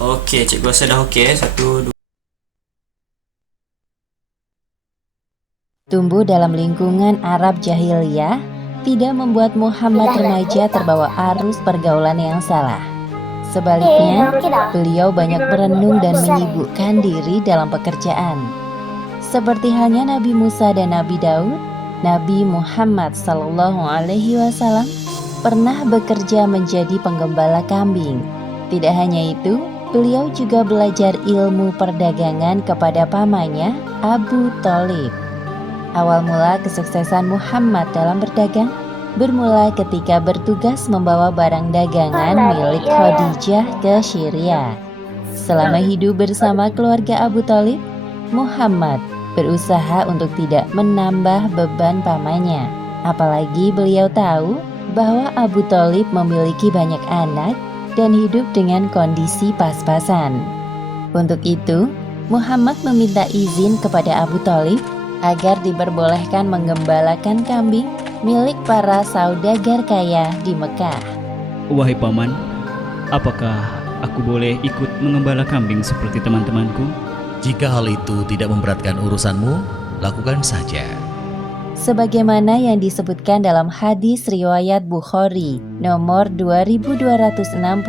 Okey, cikgu rasa dah okey. Satu, dua. Tumbuh dalam lingkungan Arab jahiliyah tidak membuat Muhammad remaja terbawa arus pergaulan yang salah. Sebaliknya, beliau banyak merenung dan menyibukkan diri dalam pekerjaan. Seperti halnya Nabi Musa dan Nabi Daud, Nabi Muhammad SAW pernah bekerja menjadi penggembala kambing. Tidak hanya itu, beliau juga belajar ilmu perdagangan kepada pamannya, Abu Thalib. Awal mula kesuksesan Muhammad dalam berdagang bermula ketika bertugas membawa barang dagangan milik Khadijah ke Syria. Selama hidup bersama keluarga Abu Thalib, Muhammad berusaha untuk tidak menambah beban pamannya. Apalagi beliau tahu bahwa Abu Thalib memiliki banyak anak dan hidup dengan kondisi pas-pasan. Untuk itu, Muhammad meminta izin kepada Abu Thalib agar diperbolehkan menggembalakan kambing milik para saudagar kaya di Mekah. Wahai paman, apakah aku boleh ikut mengembala kambing seperti teman-temanku? Jika hal itu tidak memberatkan urusanmu, lakukan saja. Sebagaimana yang disebutkan dalam hadis riwayat Bukhari nomor 2262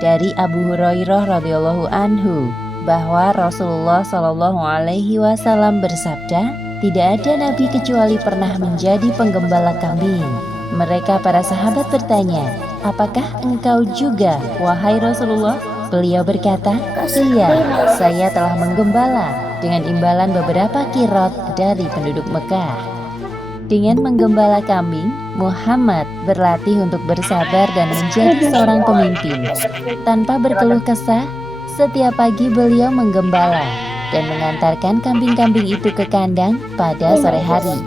dari Abu Hurairah radhiyallahu anhu, bahwa Rasulullah SAW bersabda, tidak ada nabi kecuali pernah menjadi penggembala kambing. Mereka para sahabat bertanya, apakah engkau juga, wahai Rasulullah? Beliau berkata, iya, saya telah menggembala dengan imbalan beberapa kirot dari penduduk Mekah. Dengan menggembala kambing, Muhammad berlatih untuk bersabar dan menjadi seorang pemimpin. Tanpa berkeluh kesah, setiap pagi beliau menggembala dan mengantarkan kambing-kambing itu ke kandang pada sore hari.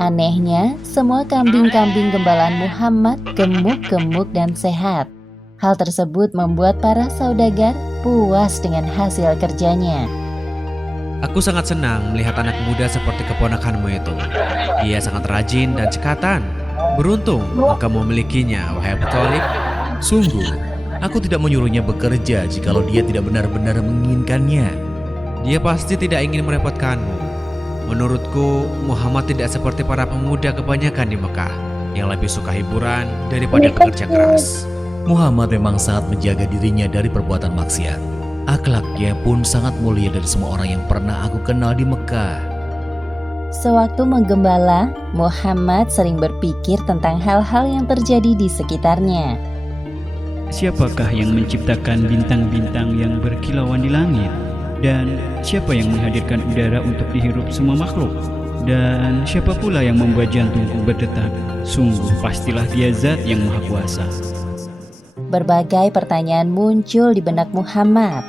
Anehnya, semua kambing-kambing gembalaan Muhammad gemuk-gemuk dan sehat. Hal tersebut membuat para saudagar puas dengan hasil kerjanya. Aku sangat senang melihat anak muda seperti keponakanmu itu. Dia sangat rajin dan cekatan. Beruntung engkau memilikinya, wahai Abu Thalib. Sungguh, aku tidak menyuruhnya bekerja jikalau dia tidak benar-benar menginginkannya. Dia pasti tidak ingin merepotkanmu. Menurutku, Muhammad tidak seperti para pemuda kebanyakan di Mekah yang lebih suka hiburan daripada bekerja keras. Muhammad memang sangat menjaga dirinya dari perbuatan maksiat. Akhlaknya pun sangat mulia dari semua orang yang pernah aku kenal di Mekah. Sewaktu menggembala, Muhammad sering berpikir tentang hal-hal yang terjadi di sekitarnya. Siapakah yang menciptakan bintang-bintang yang berkilauan di langit? Dan siapa yang menghadirkan udara untuk dihirup semua makhluk? Dan siapa pula yang membuat jantungku berdetak? Sungguh pastilah dia zat yang maha kuasa. Berbagai pertanyaan muncul di benak Muhammad.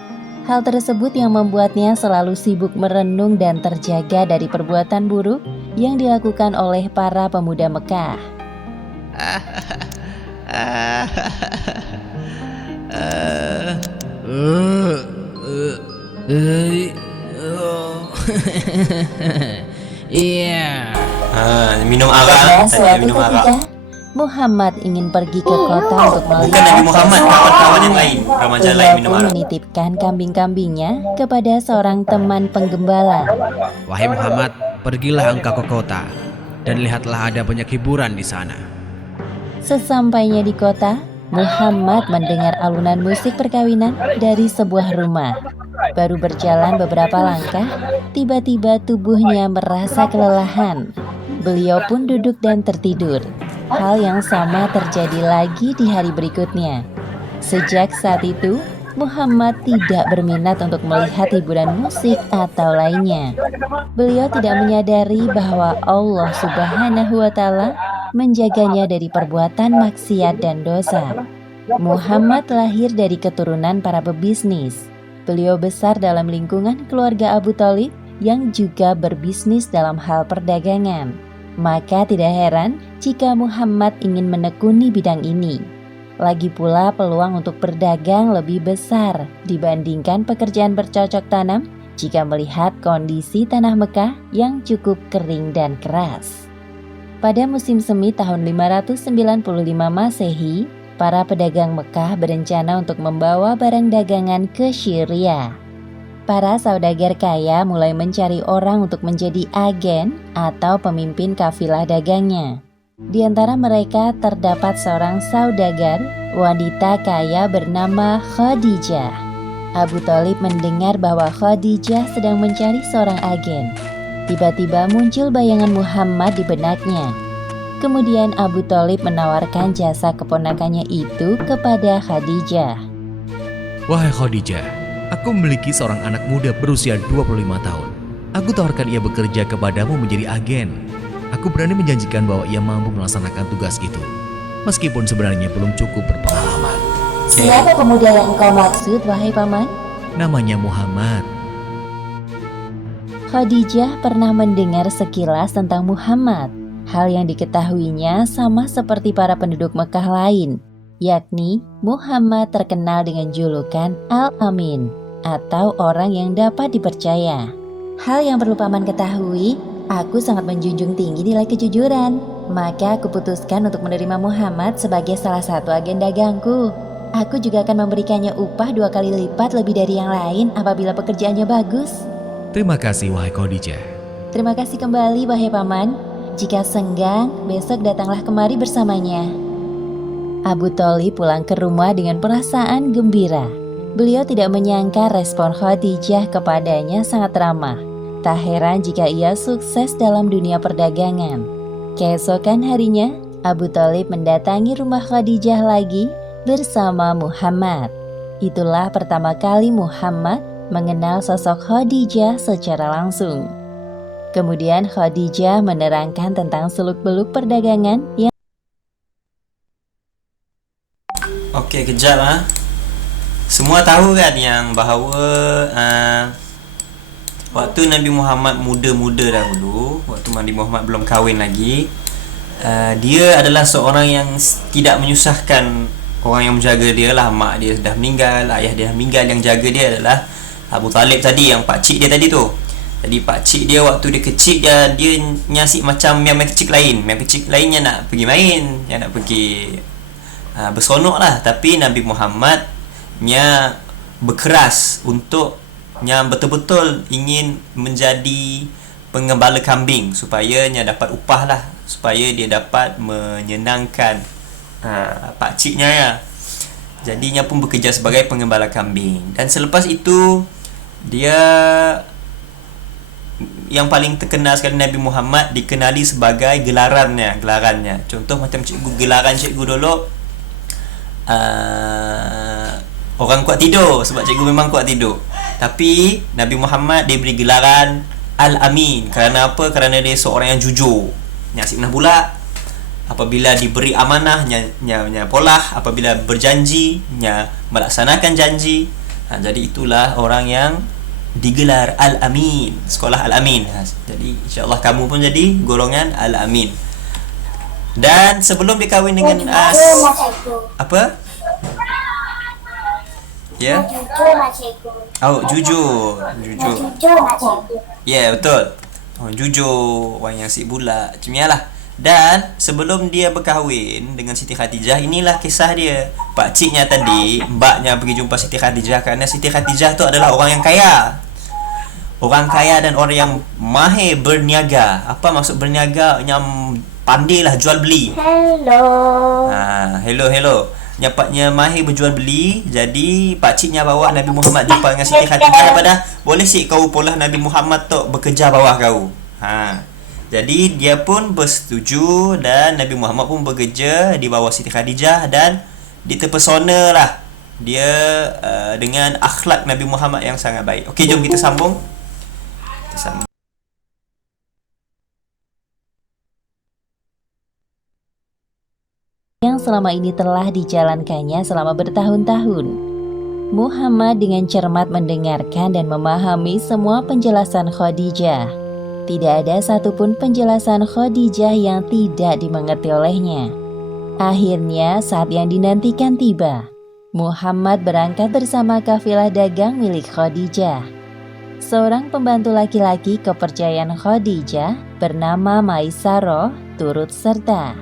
Hal tersebut yang membuatnya selalu sibuk merenung dan terjaga dari perbuatan buruk yang dilakukan oleh para pemuda Mekah. Iya. Minum Pada arak. Saya suatu minum arak. ketika, Muhammad ingin pergi ke kota untuk Bukan melihat Nabi Muhammad, kawan-kawan yang lain. Remaja lain Beliau minum pun arak. menitipkan kambing-kambingnya kepada seorang teman penggembala. Wahai Muhammad, pergilah engkau ke kota dan lihatlah ada banyak hiburan di sana. Sesampainya di kota, Muhammad mendengar alunan musik perkawinan dari sebuah rumah. Baru berjalan beberapa langkah, tiba-tiba tubuhnya merasa kelelahan. Beliau pun duduk dan tertidur. Hal yang sama terjadi lagi di hari berikutnya. Sejak saat itu, Muhammad tidak berminat untuk melihat hiburan musik atau lainnya. Beliau tidak menyadari bahwa Allah Subhanahu wa Ta'ala menjaganya dari perbuatan maksiat dan dosa. Muhammad lahir dari keturunan para pebisnis. Beliau besar dalam lingkungan keluarga Abu Thalib yang juga berbisnis dalam hal perdagangan. Maka tidak heran jika Muhammad ingin menekuni bidang ini. Lagi pula peluang untuk berdagang lebih besar dibandingkan pekerjaan bercocok tanam jika melihat kondisi tanah Mekah yang cukup kering dan keras. Pada musim semi tahun 595 Masehi, para pedagang Mekah berencana untuk membawa barang dagangan ke Syria. Para saudagar kaya mulai mencari orang untuk menjadi agen atau pemimpin kafilah dagangnya. Di antara mereka terdapat seorang saudagar, wanita kaya bernama Khadijah. Abu Thalib mendengar bahwa Khadijah sedang mencari seorang agen. Tiba-tiba muncul bayangan Muhammad di benaknya. Kemudian Abu Thalib menawarkan jasa keponakannya itu kepada Khadijah. Wahai Khadijah, aku memiliki seorang anak muda berusia 25 tahun. Aku tawarkan ia bekerja kepadamu menjadi agen. Aku berani menjanjikan bahwa ia mampu melaksanakan tugas itu, meskipun sebenarnya belum cukup berpengalaman. Siapa pemuda yang engkau maksud, wahai paman? Namanya Muhammad. Khadijah pernah mendengar sekilas tentang Muhammad. Hal yang diketahuinya sama seperti para penduduk Mekah lain, yakni Muhammad terkenal dengan julukan Al-Amin atau orang yang dapat dipercaya. Hal yang perlu paman ketahui, aku sangat menjunjung tinggi nilai kejujuran. Maka aku putuskan untuk menerima Muhammad sebagai salah satu agen dagangku. Aku juga akan memberikannya upah 2 kali lipat lebih dari yang lain apabila pekerjaannya bagus. Terima kasih wahai Khadijah. Terima kasih kembali wahai paman. Jika senggang, besok datanglah kemari bersamanya. Abu Thalib pulang ke rumah dengan perasaan gembira. Beliau tidak menyangka respon Khadijah kepadanya sangat ramah. Tak heran jika ia sukses dalam dunia perdagangan. Keesokan harinya, Abu Thalib mendatangi rumah Khadijah lagi bersama Muhammad. Itulah pertama kali Muhammad mengenal sosok Khadijah secara langsung. Kemudian Khadijah menerangkan tentang seluk-beluk perdagangan yang... Okey, kejap ah. Semua tahu kan yang bahawa waktu Nabi Muhammad muda-muda dahulu, waktu Nabi Muhammad belum kahwin lagi, dia adalah seorang yang tidak menyusahkan orang yang menjaga dia lah. Mak dia dah meninggal, ayah dia dah meninggal, yang jaga dia adalah Abu Thalib tadi, yang pakcik dia tadi tu. Jadi pakcik dia waktu dia kecil, dia nyasik macam yang kecil lain. Yang kecil lainnya nak pergi main, yang nak pergi berseronok lah. Tapi Nabi Muhammad nya berkeras untuk yang betul-betul ingin menjadi pengembala kambing supaya nya dapat upah lah, supaya dia dapat menyenangkan pakciknya ya. Jadinya pun bekerja sebagai pengembala kambing. Dan selepas itu dia yang paling terkenal sekali Nabi Muhammad dikenali sebagai gelarannya. Contoh macam gelaran cikgu dulu, orang kuat tidur, sebab cikgu memang kuat tidur. Tapi Nabi Muhammad dia beri gelaran Al-Amin. Kerana apa? Kerana dia seorang yang jujur, nyasik menah bulat. Apabila diberi amanah, nya polah. Apabila berjanji, nya melaksanakan janji. Jadi itulah orang yang digelar Al-Amin, sekolah Al-Amin. Jadi insya-Allah kamu pun jadi golongan Al-Amin. Dan sebelum dia kahwin dengan apa? Ya? Jujur. Ya, betul. Jujur, orang yang sik bulat. Macam inilah. Dan sebelum dia berkahwin dengan Siti Khadijah, inilah kisah dia. Pakciknya tadi, mbaknya pergi jumpa Siti Khadijah kerana Siti Khadijah tu adalah orang yang kaya. Orang kaya dan orang yang mahir berniaga. Apa maksud berniaga? Yang pandai lah jual beli. Hello. Nyapatnya mahir berjual beli. Jadi pakciknya bawa Nabi Muhammad jumpa dengan Siti Khadijah daripada boleh sih kau polah Nabi Muhammad tu bekerja bawah kau. Jadi dia pun bersetuju dan Nabi Muhammad pun bekerja di bawah Siti Khadijah dan diterpesona lah dia dengan akhlak Nabi Muhammad yang sangat baik. Okey, jom kita sambung. Yang selama ini telah dijalankannya selama bertahun-tahun. Muhammad dengan cermat mendengarkan dan memahami semua penjelasan Khadijah. Tidak ada satupun penjelasan Khadijah yang tidak dimengerti olehnya. Akhirnya saat yang dinantikan tiba. Muhammad berangkat bersama kafilah dagang milik Khadijah. Seorang pembantu laki-laki kepercayaan Khadijah bernama Maisarah turut serta.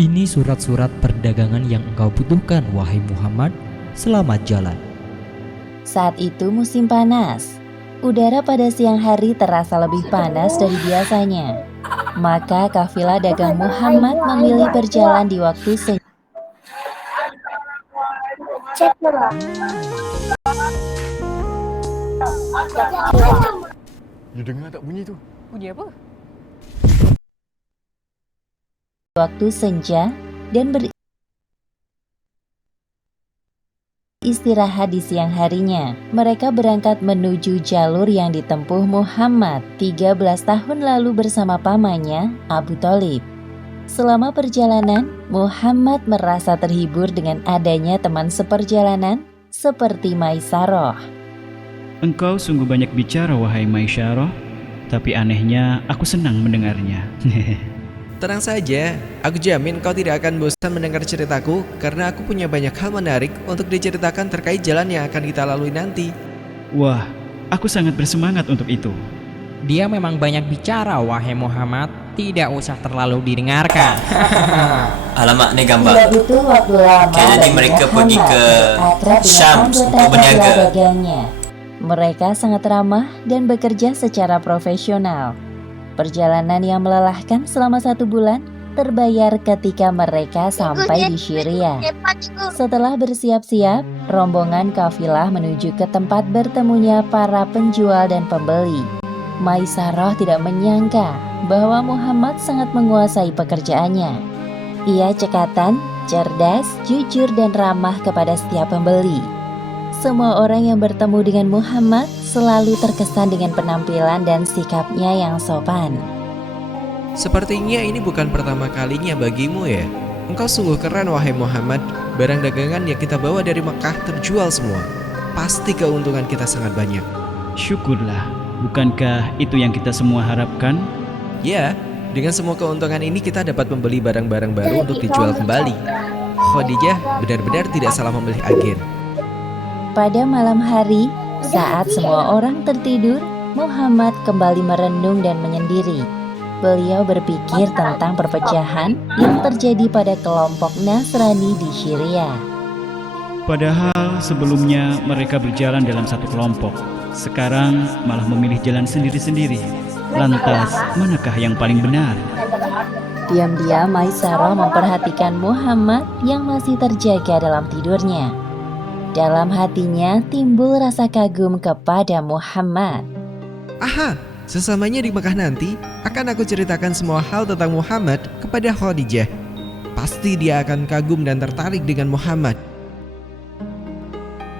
Ini surat-surat perdagangan yang engkau butuhkan, wahai Muhammad. Selamat jalan. Saat itu musim panas. Udara pada siang hari terasa lebih panas dari biasanya. Maka kafilah dagang Muhammad memilih berjalan di waktu senja. You dengar tak bunyi tu? Waktu senja dan beristirahat di siang harinya. Mereka berangkat menuju jalur yang ditempuh Muhammad 13 tahun lalu bersama pamannya Abu Thalib. Selama perjalanan, Muhammad merasa terhibur dengan adanya teman seperjalanan seperti Maisarah. Engkau sungguh banyak bicara, wahai Maisyarah, tapi anehnya aku senang mendengarnya. Tenang saja, aku jamin kau tidak akan bosan mendengar ceritaku karena aku punya banyak hal menarik untuk diceritakan terkait jalan yang akan kita lalui nanti. Wah, aku sangat bersemangat untuk itu. Dia memang banyak bicara, wahai Muhammad. Tidak usah terlalu didengarkan. Alamak, ni gambar. Tidak butuh waktu lama Okay, jadi bagi mereka pergi Muhammad ke berakrab dengan Syam anggota untuk berniaga. kafilah dagangnya. Mereka sangat ramah dan bekerja secara profesional. Perjalanan yang melelahkan selama 1 bulan terbayar ketika mereka sampai di Syria. Setelah bersiap-siap, rombongan kafilah menuju ke tempat bertemunya para penjual dan pembeli. Maisarah tidak menyangka bahwa Muhammad sangat menguasai pekerjaannya. Ia cekatan, cerdas, jujur, dan ramah kepada setiap pembeli. Semua orang yang bertemu dengan Muhammad selalu terkesan dengan penampilan dan sikapnya yang sopan. Sepertinya ini bukan pertama kalinya bagimu ya. Engkau sungguh keren, wahai Muhammad. Barang dagangan yang kita bawa dari Mekah terjual semua. Pasti keuntungan kita sangat banyak. Syukurlah, bukankah itu yang kita semua harapkan? Ya, dengan semua keuntungan ini kita dapat membeli barang-barang baru untuk dijual kembali. Khadijah benar-benar tidak salah memilih agen. Pada malam hari, saat semua orang tertidur, Muhammad kembali merenung dan menyendiri. Beliau berpikir tentang perpecahan yang terjadi pada kelompok Nasrani di Syria. Padahal sebelumnya mereka berjalan dalam satu kelompok. Sekarang malah memilih jalan sendiri-sendiri. Lantas, manakah yang paling benar? Diam-diam Maisarah memperhatikan Muhammad yang masih terjaga dalam tidurnya. Dalam hatinya timbul rasa kagum kepada Muhammad. Aha, sesamanya di Mekah nanti akan aku ceritakan semua hal tentang Muhammad kepada Khadijah. Pasti dia akan kagum dan tertarik dengan Muhammad.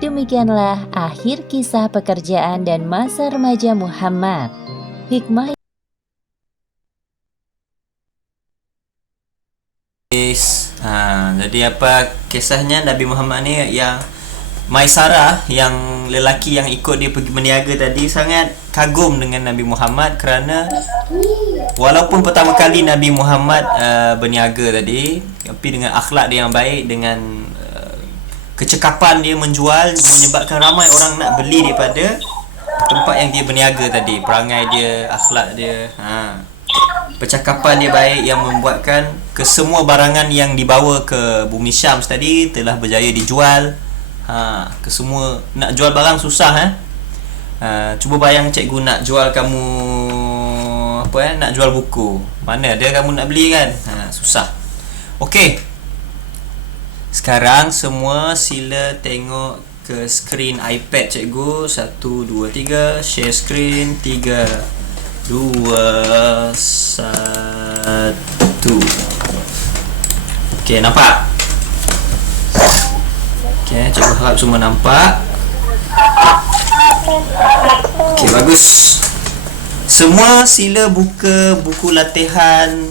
Demikianlah akhir kisah pekerjaan dan masa remaja Muhammad. Hikmah. Jadi apa kisahnya Nabi Muhammad ni yang Maisarah, yang lelaki yang ikut dia pergi berniaga tadi, sangat kagum dengan Nabi Muhammad kerana walaupun pertama kali Nabi Muhammad berniaga tadi, tapi dengan akhlak dia yang baik, dengan kecekapan dia menjual, menyebabkan ramai orang nak beli daripada tempat yang dia berniaga tadi. Perangai dia, akhlak dia, percakapan dia baik yang membuatkan kesemua barangan yang dibawa ke bumi Syam tadi telah berjaya dijual. Kesemua nak jual barang susah. Cuba bayang cikgu nak jual kamu nak jual buku. Mana ada kamu nak beli kan? Susah. Okey. Sekarang semua sila tengok ke skrin iPad cikgu. 1 2 3, share screen. 3 2 1. Okey, nampak? Okay, cikgu harap semua nampak. Okey, bagus. Semua sila buka buku latihan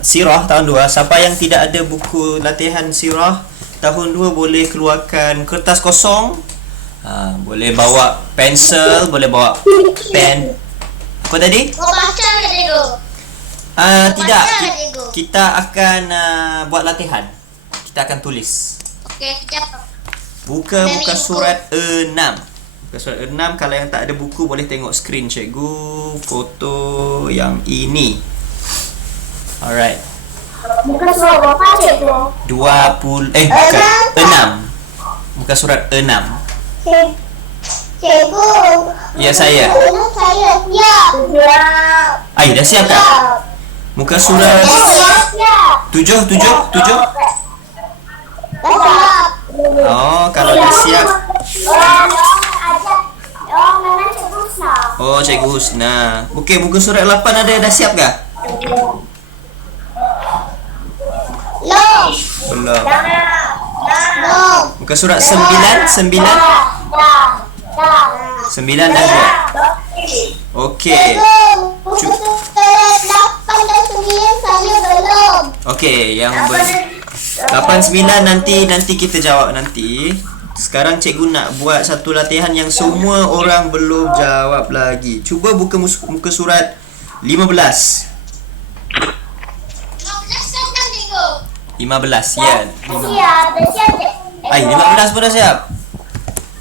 sirah tahun 2. Siapa yang tidak ada buku latihan sirah tahun 2 boleh keluarkan kertas kosong. Boleh bawa pensel, boleh bawa pen. Apa tadi? Baca ke cikgu? Tidak. Baca ke cikgu? Kita akan buat latihan. Kita akan tulis. Okey, kejap. Buka surat 6. Buka surat 6. Kalau yang tak ada buku boleh tengok skrin cikgu. Foto yang ini. Alright. Muka surat berapa cikgu? 20 bukan 6. Muka surat 6. Cikgu. Ya saya. Saya siap. Ai dah siap tak? Muka surat Siap. 7. Dah siap. Oh, kalau dah siap. Memang cikgu Husna. Oh, Cikgu Husna. Okey, muka surat 8 ada dah siap kah? Long. Belum. Long. Muka surat 9 9 dah siap. Okey. Muka surat 8 dan 9 saya belum. Okey, yang 8 9 nanti kita jawab nanti. Sekarang cikgu nak buat satu latihan yang semua orang belum jawab lagi. Cuba buka muka surat 15. 15 ya. Siap, dah siap. Ai 15 pun dah siap.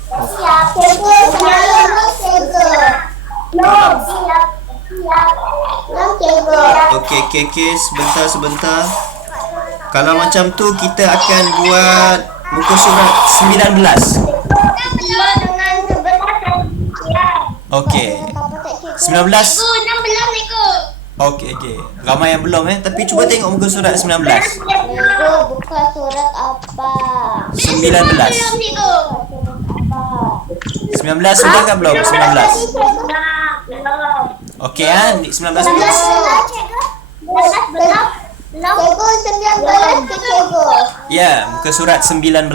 Siap. Cikgu, semalam cikgu. Long. Siap. Long cikgu. Okey, sebentar. Kalau macam tu kita akan buat muka surat 19. Dengan 11. Okey. 19. Cikgu, 16 cikgu. Okey. Ramai yang belum tapi cuba tengok muka surat 19. Cikgu, buka surat apa? 19. Belum cikgu. 19 sudah kan belum? 19. Belum. Okey 19 Cikgu, Cikgu, 19 ke cikgu? Ya, muka surat 19.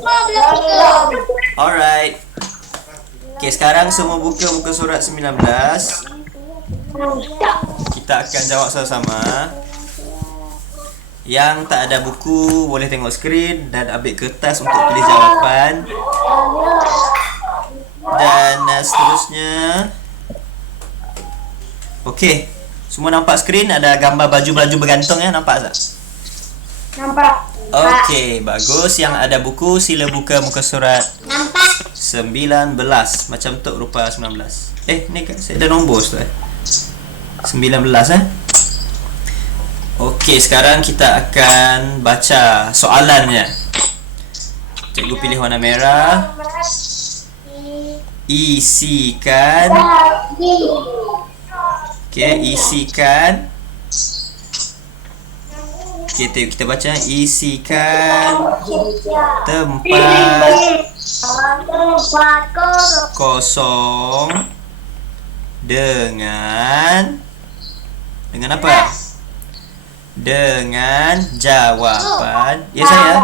Belum. Alright. Okey, sekarang semua buka muka surat 19. Kita akan jawab sama-sama. Yang tak ada buku boleh tengok skrin dan ambil kertas untuk tulis jawapan. Dan seterusnya. Okey. Semua nampak skrin, ada gambar baju-baju bergantung ya, nampak tak? Nampak. Okey, bagus. Yang ada buku sila buka muka surat Nampak. 19. Macam tu rupa 19. Ni kan saya ada nombor tu 19 Okey, sekarang kita akan baca soalannya. Cikgu pilih warna merah. Isikan. Okey, isikan. Okey, kita baca. Isikan tempat kosong dengan apa? Dengan jawapan. Ya saya.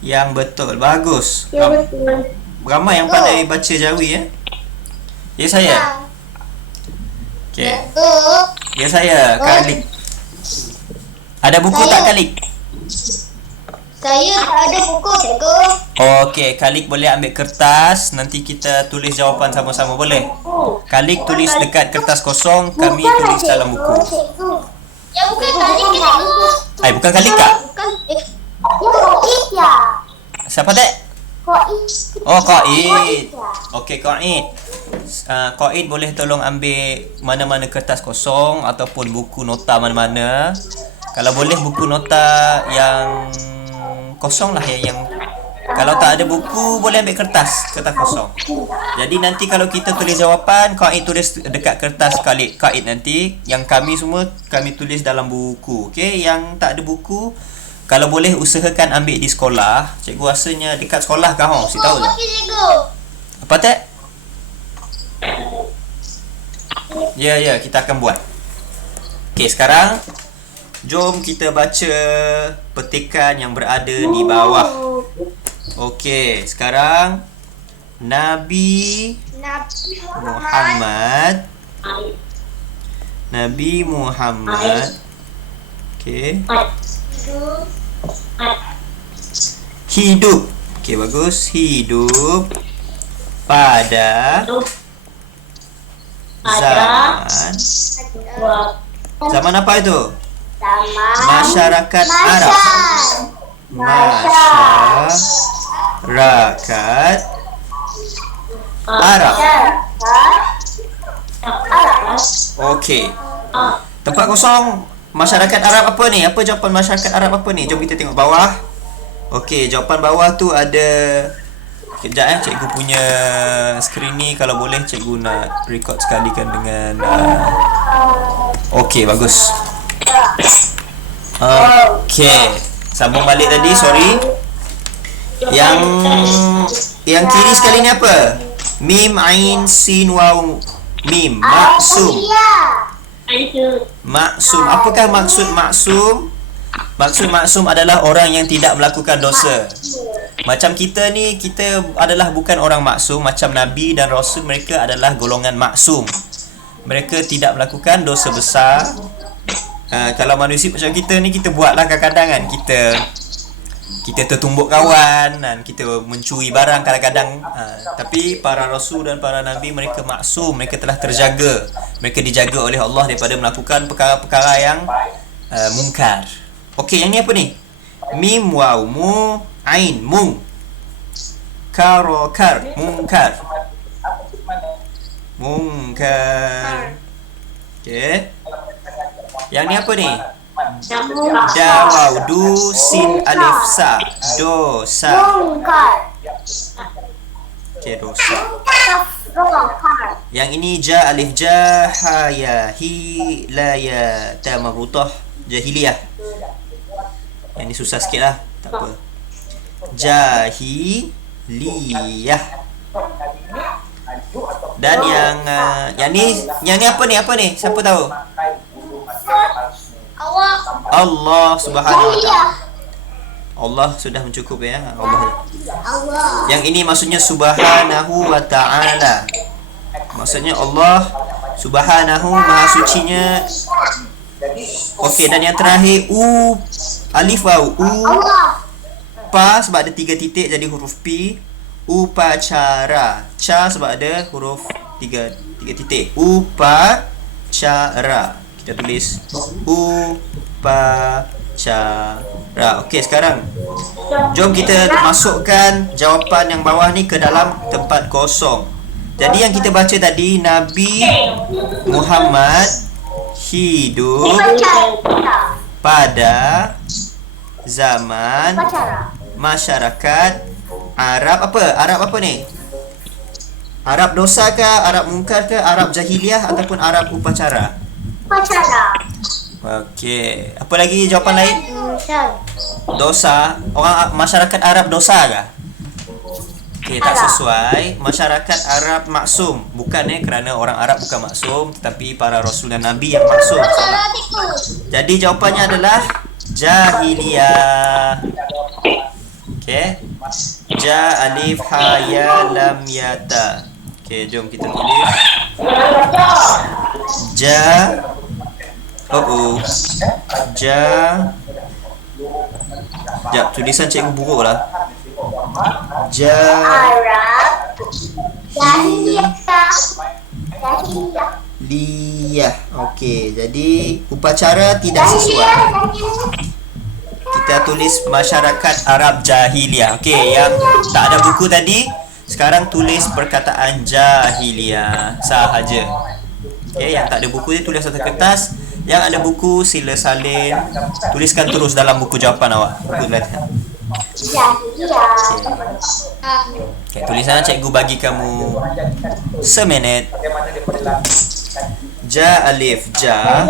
Yang betul. Bagus. Ramai yang pandai baca Jawi ya. Ya saya. Okey. Ya saya, Kalik. Ada buku tak Kalik? Saya tak ada buku cikgu. Okey, Kalik boleh ambil kertas. Nanti kita tulis jawapan sama-sama, boleh? Kalik tulis dekat kertas kosong, kami tulis dalam buku. Ya bukan kali ke cikgu. Bukan Kalik kak? Bukan. Koid ya. Siapa tak? Koid. Oh, Qaid. Okey, Qaid. Qaid boleh tolong ambil mana-mana kertas kosong ataupun buku nota mana-mana. Kalau boleh buku nota yang kosong lah yang kalau tak ada buku boleh ambil kertas kosong. Jadi nanti kalau kita tulis jawapan, Qaid tulis dekat kertas Qaid nanti, yang kami semua kami tulis dalam buku. Okey, yang tak ada buku kalau boleh usahakan ambil di sekolah. Cikgu rasanya dekat sekolah kah si tahu tak? Apa tak? Ya, kita akan buat. Okey, sekarang jom kita baca petikan yang berada di bawah. Okey, sekarang Nabi Muhammad. Okey. Hidup. Okey, bagus. Hidup pada zaman apa itu? Masyarakat Arab. Masyarakat Arab Okey. Tempat kosong masyarakat Arab apa ni? Apa jawapan masyarakat Arab apa ni? Jom kita tengok bawah. Okey, jawapan bawah tu ada. Kejap cikgu punya skrin ni kalau boleh cikgu nak record sekalikan dengan okey, bagus. Okey, sambung balik tadi, sorry. Yang kiri sekali ni apa? Mim, ain, sin, waw, mim. Maksum. Maksum. Apakah maksud maksum? Maksud maksum adalah orang yang tidak melakukan dosa. Macam kita ni, kita adalah bukan orang maksum. Macam Nabi dan Rasul, mereka adalah golongan maksum. Mereka tidak melakukan dosa besar. Kalau manusia macam kita ni, kita buatlah kadang-kadang kan, kita tertumbuk kawan dan kita mencuri barang kadang-kadang. Tapi para Rasul dan para Nabi, mereka maksum. Mereka telah terjaga. Mereka dijaga oleh Allah daripada melakukan perkara-perkara yang mungkar. Okey, yang ni apa ni? Mim, waw, mu, ain, mung. Karo, kar, mungkar. Mungkar. Okey. Yang ni apa ni? Da, waw, du, sin, alif, sa. Dosa. Okey, dosa. Yang ini ja, alif, ja, ha, ya, hi, la, ya, ta, mabutah, jahiliyah. Yang ni susah sikit lah, tak apa. Jahiliyah. Dan yang ni apa ni? Siapa tahu? Allah Subhanahu wa ta'ala. Allah sudah mencukup ya. Allah. Yang ini maksudnya Subhanahu wa ta'ala. Maksudnya Allah Subhanahu, maha sucinya. Okey, dan yang terakhir alif, waw, pa sebab ada 3 titik jadi huruf P. Upacara. Ca sebab ada huruf 3 titik. Upacara. Kita tulis upacara. Okey, sekarang jom kita masukkan jawapan yang bawah ni ke dalam tempat kosong. Jadi yang kita baca tadi, Nabi Muhammad hidup pada zaman masyarakat Arab apa? Arab apa ni? Arab dosa ke? Arab mungkar ke? Arab jahiliah ataupun Arab upacara? Okey. Apa lagi jawapan lain? Dosa. Orang masyarakat Arab dosa ke? Okey, tak sesuai. Masyarakat Arab maksum. Bukan kerana orang Arab bukan maksum, tetapi para Rasul dan Nabi yang maksum. Jadi jawapannya adalah jahiliyah. Okey. Ja, alif, ha, ya, lam, ya, ta. Okey, jom kita tulis. Ja. Ja. Sekejap, tulisan cikgu buruk lah. Jahiliyah. Okey, jadi upacara tidak sesuai. Kita tulis masyarakat Arab jahiliyah. Okey, yang tak ada buku tadi, sekarang tulis perkataan jahiliyah sahaja. Okey, yang tak ada buku dia tulis atas kertas. Yang ada buku sila salin, tuliskan terus dalam buku jawapan awak. Buku latihan. Okay, tulisan cikgu bagi kamu seminit. Ja, alif, ja.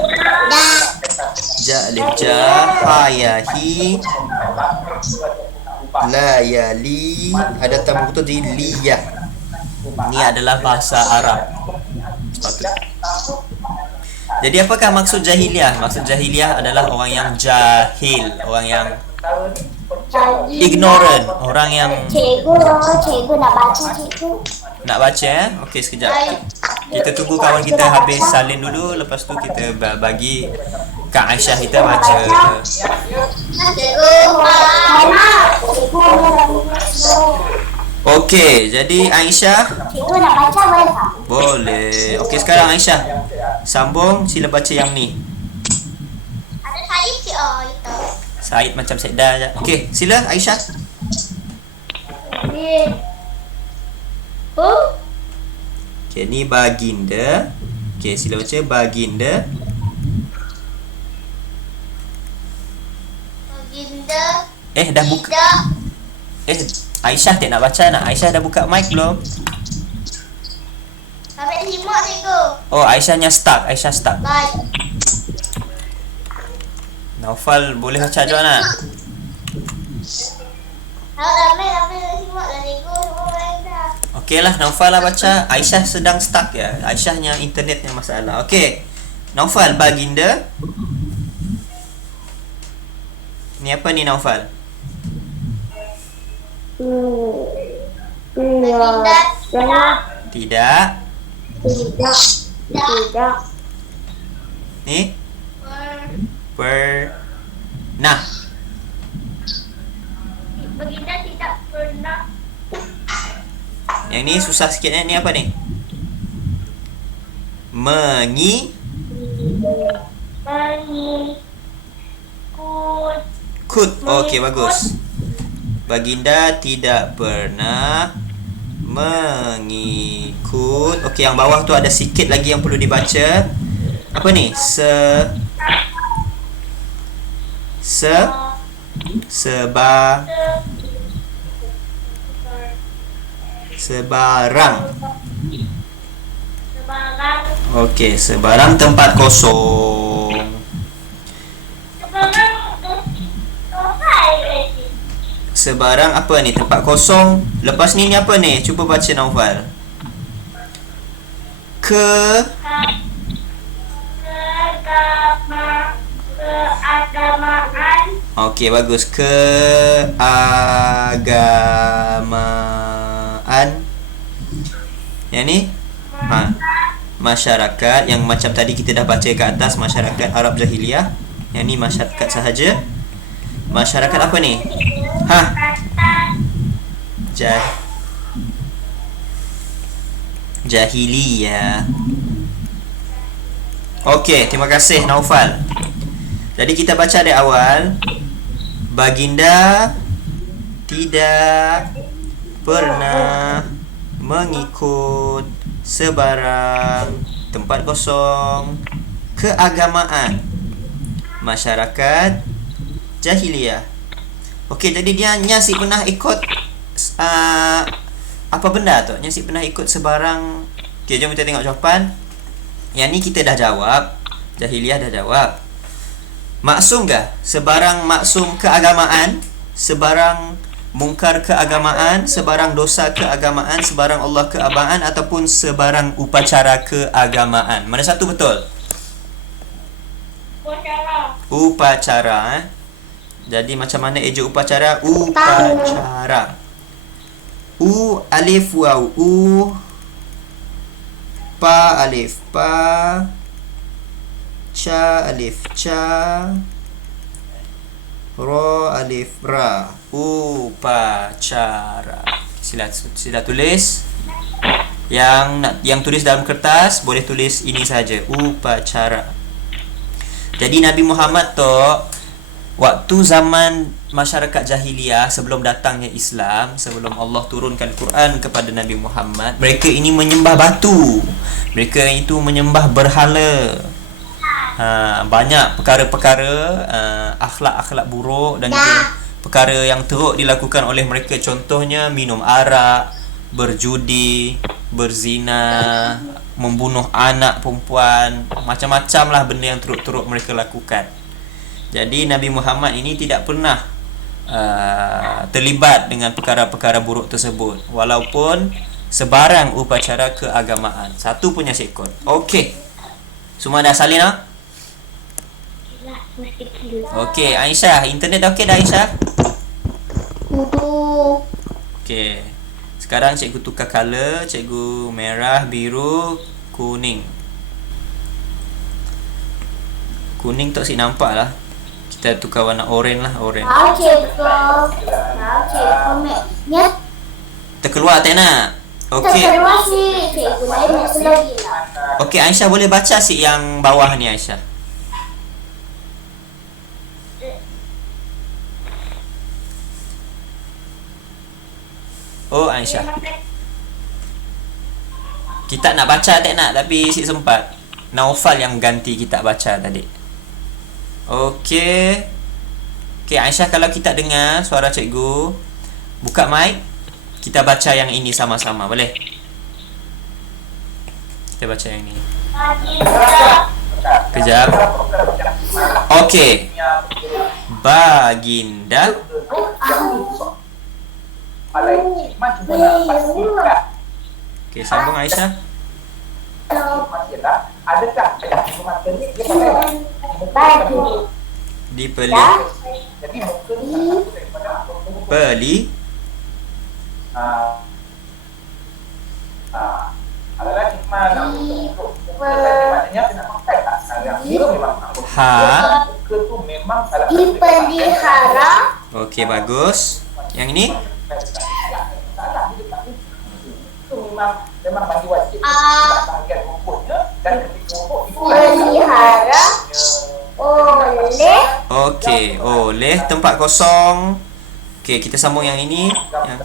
Ja, alif, ja. Ha, ya, hi. La, ya, li. Ada tambah betul di liyah. Ini adalah bahasa Arab. Sepatutnya. Jadi apakah maksud jahiliyah? Maksud jahiliyah adalah orang yang jahil, orang yang ignorant, orang yang Cikgu nak baca cikgu. nak baca Okey, sekejap. Kita tunggu kawan kita habis salin dulu, lepas tu kita bagi Kak Aisyah kita baca. Okey, jadi Aisyah, Cikgu nak baca boleh tak? boleh. Okey, sekarang Aisyah sambung, sila baca yang ni. Ada saya cik itu. Said macam Saida je. Okey, sila Aisyah. Ni. Okey, ni baginda Okey, sila baca baginda. Baginda Dah buka. tidak. Aisyah tak nak baca nak? Aisyah dah buka mic belum? Sampai simak cikgu. Oh, Aisyahnya stuck. Aisyah stuck. Baik. Naufal boleh baca juga nak? Ramai simak lah cikgu. Semua orang dah. Okey lah, Naufal lah baca. Aisyah sedang stuck ya. Aisyahnya internetnya masalah. Okey. Naufal, baginda. Ni apa ni Naufal? Baginda Tidak. tidak. Ni pernah. Baginda tidak pernah. Yang ni susah sikit ni apa ni? Kut. Okey, bagus. Baginda tidak pernah mengikut. Okey, yang bawah tu ada sikit lagi yang perlu dibaca. Apa ni? Sebarang. Okey, sebarang tempat kosong. Sebarang apa ni? Tempat kosong. Lepas ni apa ni? Cuba baca Naufal. Keagamaan. Okey, bagus. Keagamaan. Yang ni? Masyarakat. Yang macam tadi kita dah baca ke atas, masyarakat Arab Jahiliyah. Yang ni masyarakat sahaja. Masyarakat apa ni? Jahiliyah. Okey, terima kasih Naufal. Jadi kita baca dari awal. Baginda tidak pernah mengikut sebarang tempat kosong keagamaan masyarakat jahiliyah. Okey, jadi dia nyasi pernah ikut apa benda tu? Nyasi pernah ikut sebarang. Okey, jom kita tengok jawapan. Yang ni kita dah jawab. Jahiliyah dah jawab. Maksum ke? Sebarang maksum keagamaan, sebarang mungkar keagamaan, sebarang dosa keagamaan, sebarang Allah keagamaan, ataupun sebarang upacara keagamaan. Mana satu betul? Upacara. Jadi macam mana eja upacara? Upacara. U alif waw. Pa alif pa. Cha alif cha. Ra alif ra. Upacara. Sila tulis. Yang tulis dalam kertas boleh tulis ini saja, upacara. Jadi Nabi Muhammad tu waktu zaman masyarakat jahiliyah, sebelum datangnya Islam, sebelum Allah turunkan Quran kepada Nabi Muhammad, mereka ini menyembah batu. Mereka itu menyembah berhala. Banyak perkara-perkara akhlak-akhlak buruk dan juga perkara yang teruk dilakukan oleh mereka. Contohnya minum arak, berjudi, berzina, membunuh anak perempuan, macam-macam lah benda yang teruk-teruk mereka lakukan. Jadi Nabi Muhammad ini tidak pernah terlibat dengan perkara-perkara buruk tersebut, walaupun sebarang upacara keagamaan. Satu punya seekor. Okey, semua dah salin lah? Okey, Aisyah, internet dah okey dah Aisyah? Okey. Sekarang cikgu tukar color, cikgu merah, biru, kuning. Kuning tak si nampak lah. Kita tukar warna oren lah, oren. Terkeluar tak nak? Okey. Okey, Aisyah boleh baca si yang bawah ni Aisyah. Oh, Aisyah. Kita nak baca tak nak, tapi si sempat. Naufal yang ganti kita baca tadi. Okey. Okey, Aisyah, kalau kita dengar suara cikgu, buka mic. Kita baca yang ini sama-sama, boleh? Kita baca yang ini. Kejap. Okey. Baginda. Okey, sambung Aisyah. Beli dipelihara. Okey, bagus. Yang ini? Pelihara oleh Okey, oleh tempat kosong. Okey, kita sambung yang ini. Yang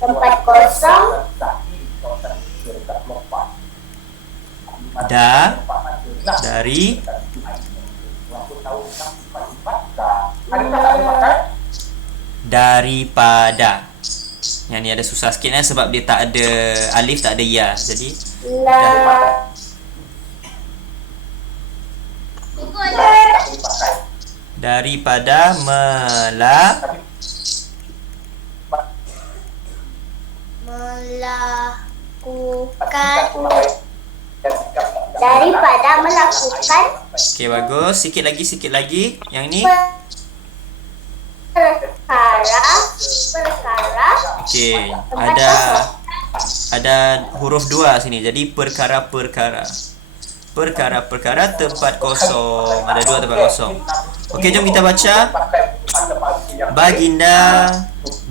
tempat kosong. dari daripada. Yang ni ada susah sikit sebab dia tak ada alif, tak ada ya. Jadi daripada melakukan. Okey, bagus. Sikit lagi. Yang ni. Perkara. Okey, ada huruf 2 sini. Jadi perkara-perkara tempat kosong. Ada 2 tempat kosong. Okey, jom kita baca. Baginda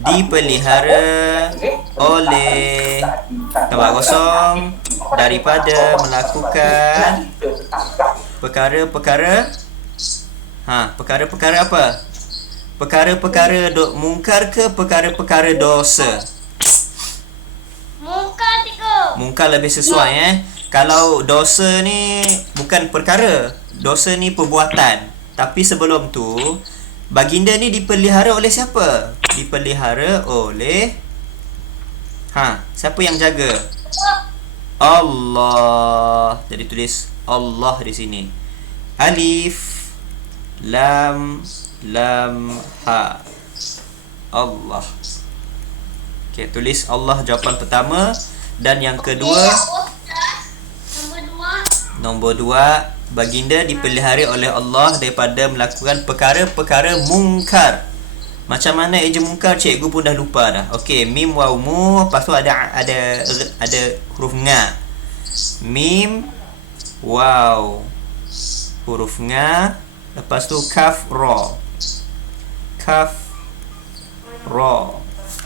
dipelihara oleh tempat kosong daripada melakukan perkara-perkara. Perkara-perkara apa? Perkara-perkara mungkar ke perkara-perkara dosa? Mungkar lebih sesuai Kalau dosa ni bukan perkara, dosa ni perbuatan. Tapi sebelum tu, baginda ni dipelihara oleh siapa? Dipelihara oleh siapa yang jaga? Allah. Jadi tulis Allah di sini. Alif lam ha. Allah. Okey, tulis Allah jawapan pertama. Dan yang kedua, nombor 2, baginda dipelihara oleh Allah daripada melakukan perkara-perkara mungkar. Macam mana eja mungkar, cikgu pun dah lupa dah. Okey, mim waw mu, lepas tu ada huruf nga. Mim waw huruf nga, lepas tu kaf ra.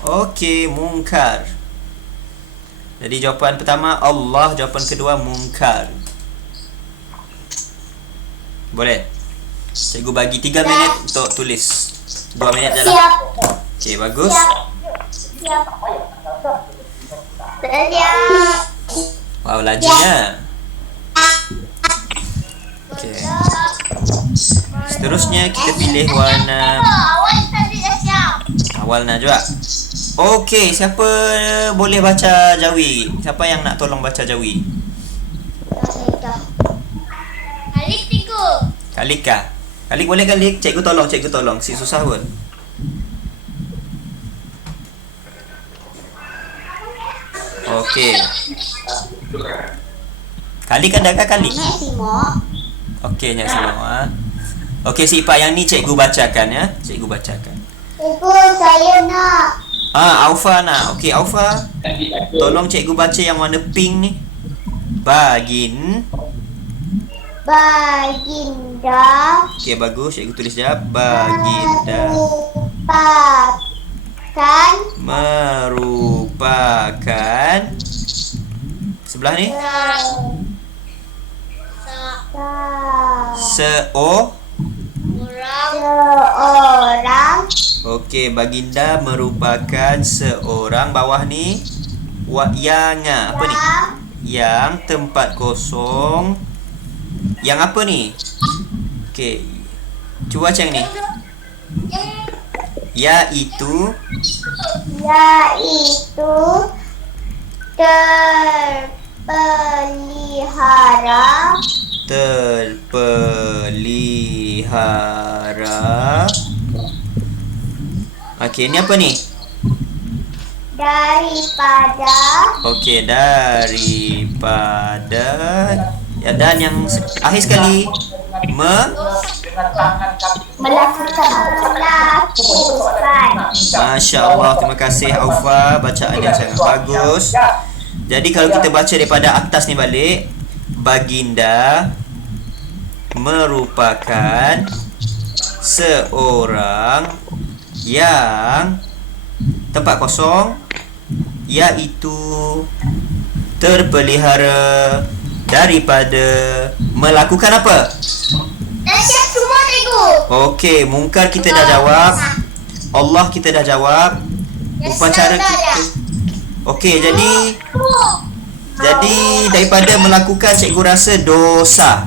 Okey, mungkar. Jadi jawapan pertama Allah, jawapan kedua mungkar. Boleh? Cikgu bagi 3 minit untuk tulis. 2 minit je lah. Okey, bagus. Siap. Wow, lajunya. Okey. Seterusnya kita pilih warna awalnya juga. Okey, siapa boleh baca Jawi? Siapa yang nak tolong baca Jawi? Kalik kah? Kalik boleh Kalik? Cikgu tolong. Si susah pun. Okey. Kalik ada kah Kalik? Okey, Nyak semua. Okey, si Ipak yang ni cikgu bacakan ya. Cikgu bacakan. Cikgu, saya nak. Aufa nak. Okey, Aufa. Tolong cikgu baca yang warna pink ni. Baginda. Okey, bagus. Cikgu tulis jap. Baginda merupakan sebelah ni seorang. Okey, baginda merupakan seorang. Bawah ni yang apa ni? Yang tempat kosong Yang apa ni? Okey. Cuba baca yang ni. Yaitu terpelihara. Okey, ni apa ni? Daripada Okey, daripada. Ya, dan yang akhir sekali melakukan. Masya Allah, terima kasih Aufa, bacaan yang sangat bagus. Jadi kalau kita baca daripada atas ni balik, baginda merupakan seorang yang tempat kosong, iaitu terpelihara daripada melakukan apa? Dah semua cikgu. Okey, mungkar kita dah jawab, Allah kita dah jawab, upacara kita. Okey, jadi daripada melakukan, cikgu rasa dosa.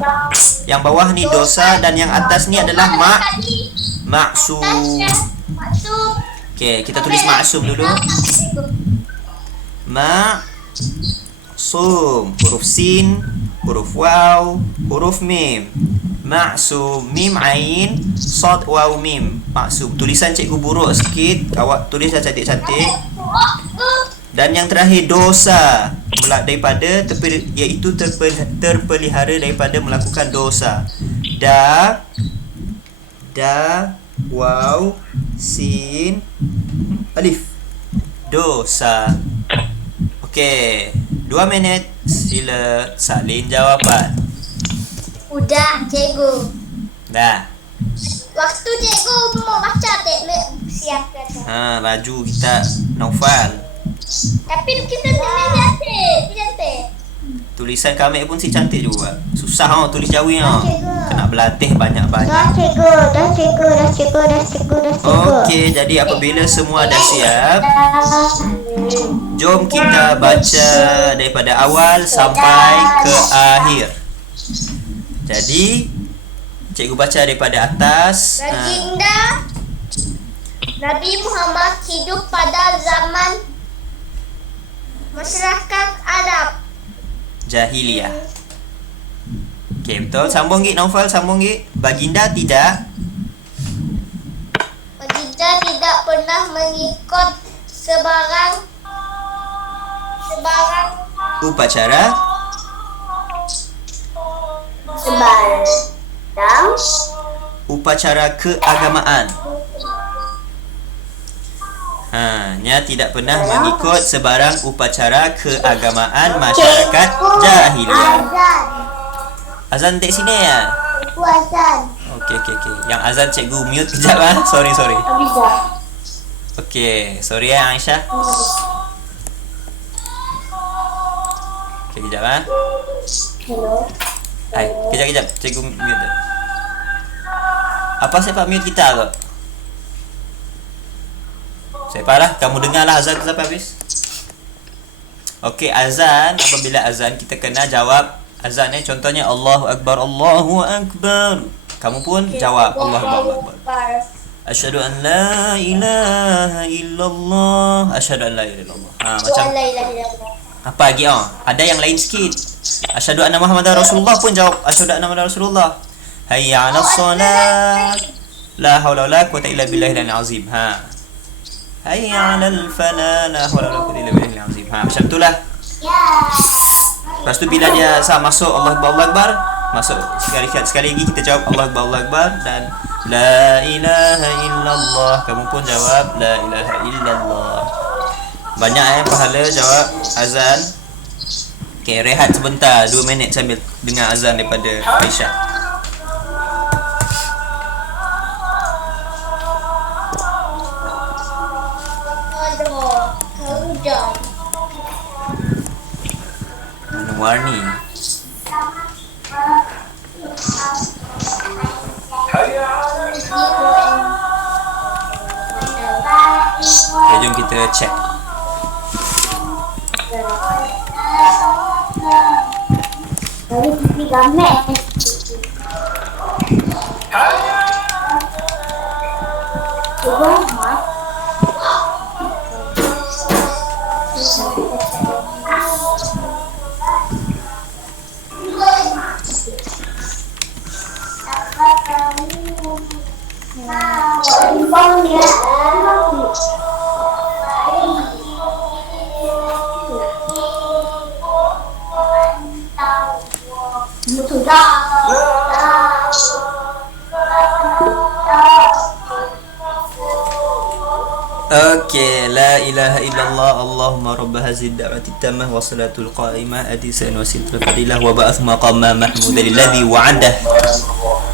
Yang bawah ni dosa dan yang atas ni adalah maksum. Okey, kita tulis maksum dulu. Maksum, huruf sin, huruf waw, huruf mim. Maksum, mim ain, sad waw mim. Maksum. Tulisan cikgu buruk sikit, awak tulislah cantik-cantik. Dan yang terakhir dosa, daripada iaitu terpelihara daripada melakukan dosa. Waw sin alif. Dosa. Okey, 2 minit. Sila salin jawapan. Udah cikgu. Dah. Waktu cikgu mau baca siapkan. Laju kita Naufal. Tapi kita cantik. Tulisan kami pun si cantik juga. Susah tulis Jawi kena berlatih banyak-banyak. Dah cikgu. Okey, jadi apabila semua dah siap, jom kita baca daripada awal sampai ke akhir. Jadi cikgu baca daripada atas. Baginda Nabi Muhammad hidup pada zaman masyarakat Arab Jahiliyah. Okey, betul. Sambung git Naufal, sambung git. Baginda tidak pernah mengikut sebarang upacara keagamaan. Nya tidak pernah mengikut sebarang upacara keagamaan masyarakat jahiliyah. Azan dek sini ya? Azan. Okey. Yang azan cikgu mute kejap Sorry. Okey, sorry Aisyah. Okey, kejap Hello. Hai, kejap cikgu mute. Apa sebab mute kita tu? Saya lah, kamu dengarlah azan tu sampai habis. Okey, azan, apabila azan kita kena jawab azan ni, contohnya Allahu Akbar, Allahu Akbar. Kamu pun jawab Allahu Akbar. Asyhadu an la ilaha illallah. Asyhadu an la ilaha illallah. Macam apa lagi ada yang lain sikit. Asyhadu anna Muhammadar Rasulullah pun jawab asyhadu anna Muhammadar Rasulullah. Hayya 'alas salat. La haula wala quwwata illa billahil azim. Hayya 'alal falah. La haula wala quwwata illa billahil azim. Macam itulah. Lepas tu bila dia masuk Allahu Akbar, masuk sekali lagi kita jawab Allahu Akbar dan la ilaha illallah. Kamu pun jawab la ilaha illallah. Banyak pahala jawab azan. Okey, rehat sebentar 2 minit sambil dengar azan daripada Aisyah. Warni. Okay, jom kita check. Okey, la ilaha illallah Allahumma rabb hadhihi ad-da'wati tammah wa salatul qa'imah ati sa'an wa sitratul fadilah wa ba'ath maqama mahmud alladhi wa'adah.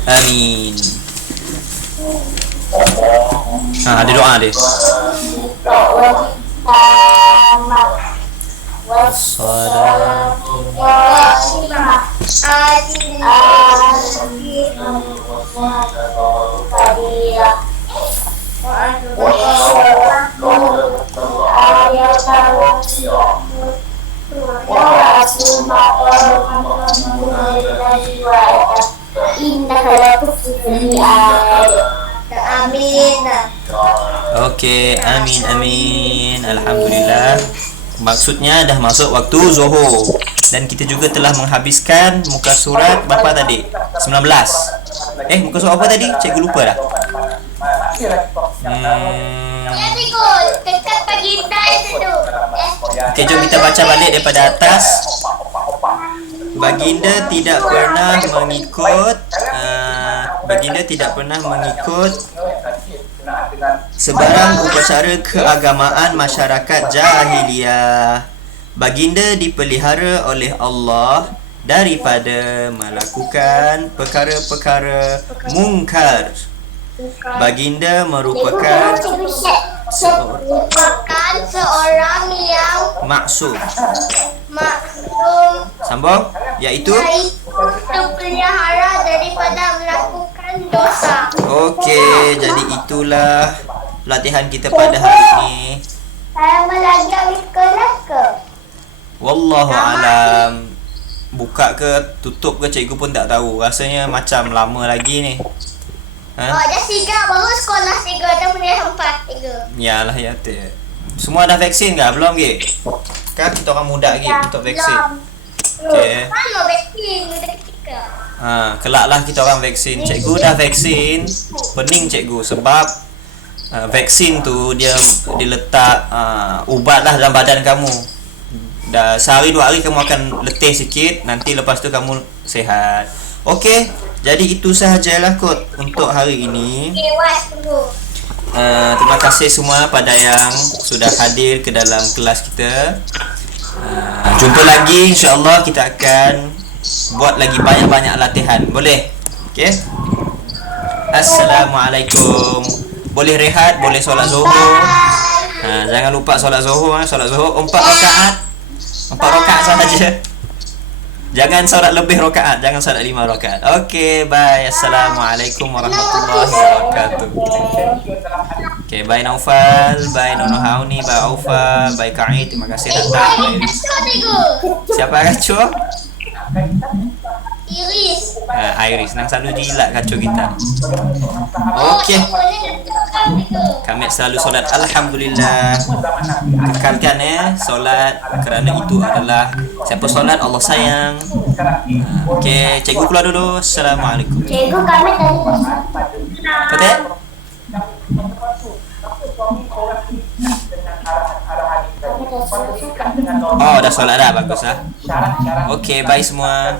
Amin. Ada doa dia. Amin. Okey, amin amin. Alhamdulillah. Maksudnya dah masuk waktu zuhur dan kita juga telah menghabiskan muka surat berapa tadi? 19. Muka surat apa tadi? Cikgu lupa dah. Ya cikgu, dekat baginda itu tu. Okey, jom kita baca balik daripada atas. Baginda tidak pernah mengikut sebarang upacara keagamaan masyarakat jahiliyah. Baginda dipelihara oleh Allah daripada melakukan perkara-perkara mungkar. Baginda merupakan seorang yang maksum. maklum Sambung, iaitu terpelihara daripada melakukan dosa. okey, jadi itulah latihan kita pada hari ini. Saya belajar di kelas ke? Wallahu alam. Buka ke tutup ke cikgu pun tak tahu. Rasanya macam lama lagi ni. Oh, dah 3 baru sekolah 3 dah boleh 4 3. Yalah ya tu. Semua dah vaksin ke? Belum ke? Kan kita orang muda lagi untuk vaksin. Okey. Mana vaksin udah ketika? Kelaklah kita orang vaksin. Cikgu dah vaksin. Pening cikgu sebab vaksin tu dia letak ubat lah dalam badan kamu. Dah sehari 2 hari kamu akan letih sikit, nanti lepas tu kamu sihat. Okey, jadi itu sahajalah kot untuk hari ini. Okay, wait dulu. Terima kasih semua pada yang sudah hadir ke dalam kelas kita. Jumpa lagi, insya-Allah kita akan buat lagi banyak-banyak latihan. Boleh? Okey. Assalamualaikum. Boleh rehat, boleh solat zuhur. Jangan lupa solat zuhur. Solat zuhur 4 rakaat. 4 rakaat sahaja. Jangan solat lebih rakaat, jangan solat 5 rakaat. Okey, bye. Assalamualaikum warahmatullahi wabarakatuh. Okey, bye Naufal, bye Nono Hauni, bye Aufa, bye Kaid. Terima kasih datang. Bye Iris. Siapa kacau? Iris. Iris, nang selalu jilat kacau kita. Okey. Kami selalu solat alhamdulillah. Kekalkan solat kerana itu adalah siapa solat Allah sayang. Okey, cikgu keluar dulu. Assalamualaikum. Cikgu kami tadi Betul? Oh, dah solat dah, bagus lah. Okey, bye semua.